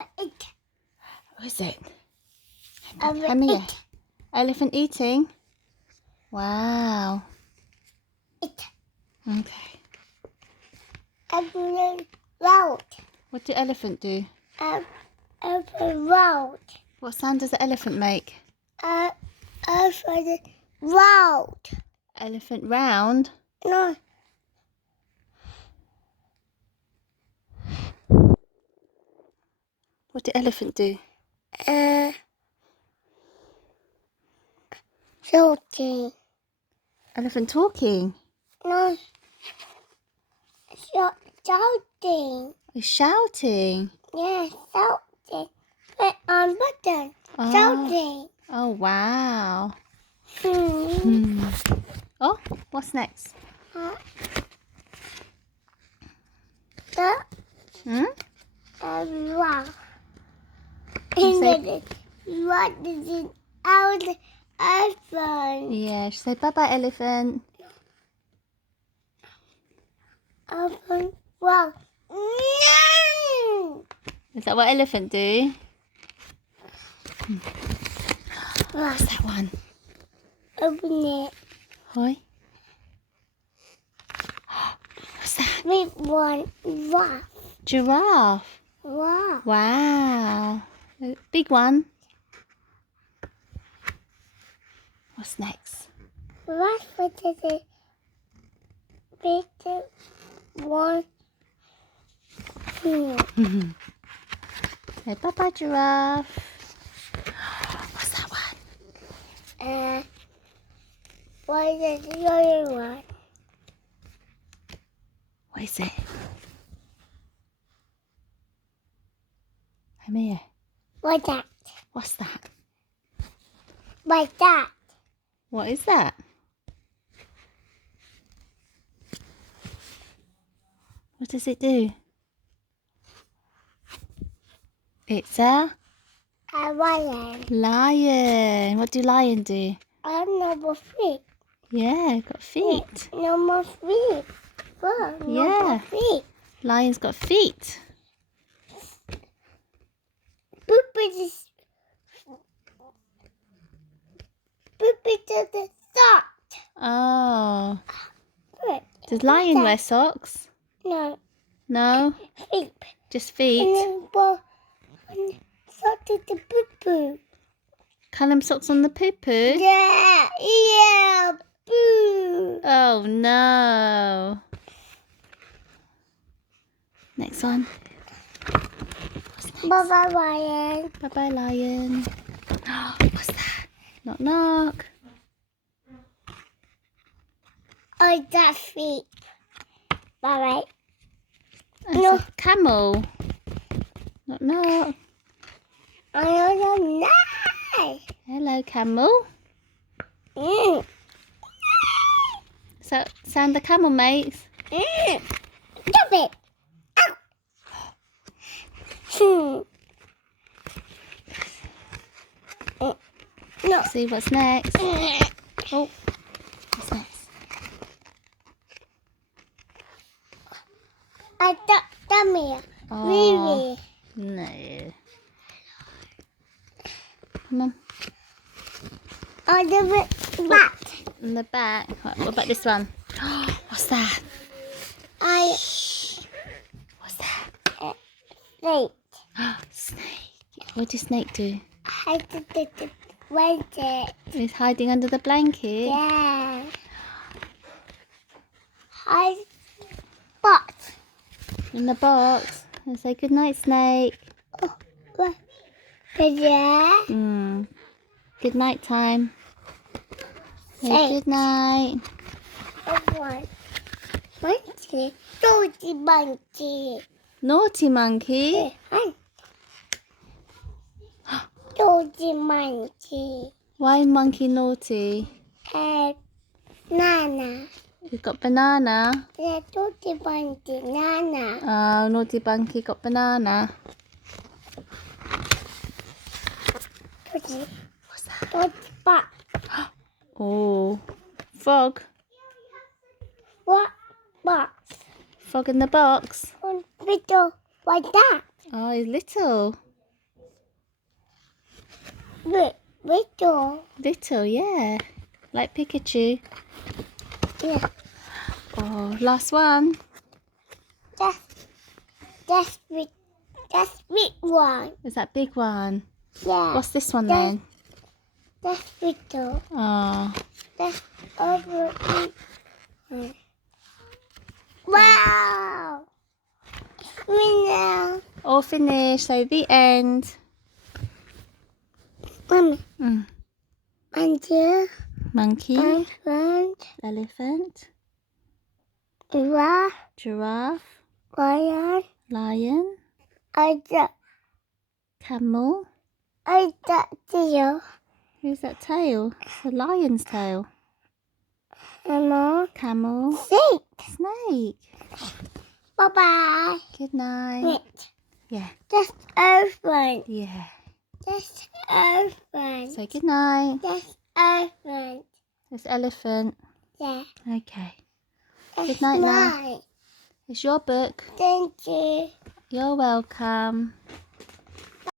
It. What is it? It. Elephant eating? Wow. It. Okay. Elephant road. What do elephant do? Elephant road. What sound does the elephant make? Elephant road. Elephant round? No. What do elephant do? Shouting. Elephant talking? No. Shouting. He's shouting. Yeah, shouting. Put on button. Oh. Shouting. Oh, wow. Hmm. Oh, what's next? The Hmm? wow. You say- And then what is it out elephant? Yeah, she said bye-bye, elephant. Elephant wow. No! Is that what elephant do? Wow. What's that one? Open it. Hoi? What's that? Big one. Wow. Giraffe. Wow. Wow. A big one. What's next? What is it? Big one. Say bye-bye, giraffe. What's that one? What is the other one? What is it? Come here. What's that? What's that? What's that? What is that? What does it do? It's a A lion. lion. What do lion do? Number feet. Yeah, got feet. Number feet. Wow, Yeah. number feet. Lion's got feet. Poopy to the sock. Oh. Good. Does lion wear socks? No, No? feet. Just And feet? then sock to the poo-poo. Calum socks on the poo-poo? Yeah, yeah, boo. Oh no. Next one. Bye-bye, Ryan. Bye-bye, lion. What's that? Knock, knock. Oh, that feet. Bye-bye. That's No. a camel. Knock, knock. I don't know. Hello, camel. Mm. So, sound the camel makes. Stop it. Ow. No. See what's next. Oh, what's next? I thought come here. Oh, Really? no. Come on. Oh, the back. In the back. What about this one? What's that? What's that? Snake. Snake. What does snake do? I did the blanket. It's hiding under the blanket. Yeah. I box. In the box. And say good night, snake. Oh, what? Yeah. Good night time. Say Snake. good night. One. Monkey. Dirty monkey. Naughty monkey. Dirty monkey. Why monkey naughty? Nana. You've got banana. The dirty monkey. Nana. Oh, naughty monkey got banana. Dirty. What's that? Dirty box. Oh, frog. What box? Frog in the box. Little like that. Oh, he's little. Little. Little, yeah. Like Pikachu. Yeah. Oh, last one. That's big one. Is that big one? Yeah. What's this one then? That's little. Oh, That's over. Wow. Now. all finished. So the end. Mommy. Mm. Until Monkey, elephant, elephant, giraffe, giraffe, lion, lion, I camel. deer, Who's that tail? It's a lion's tail. animal, Camel, snake. snake. Bye bye. Good night. Wait. Yeah, That's elephant. yeah. That's elephant. Say good night. That's elephant. It's elephant. Yeah. Okay. That's Good night now. mine. It's your book. Thank you. You're welcome.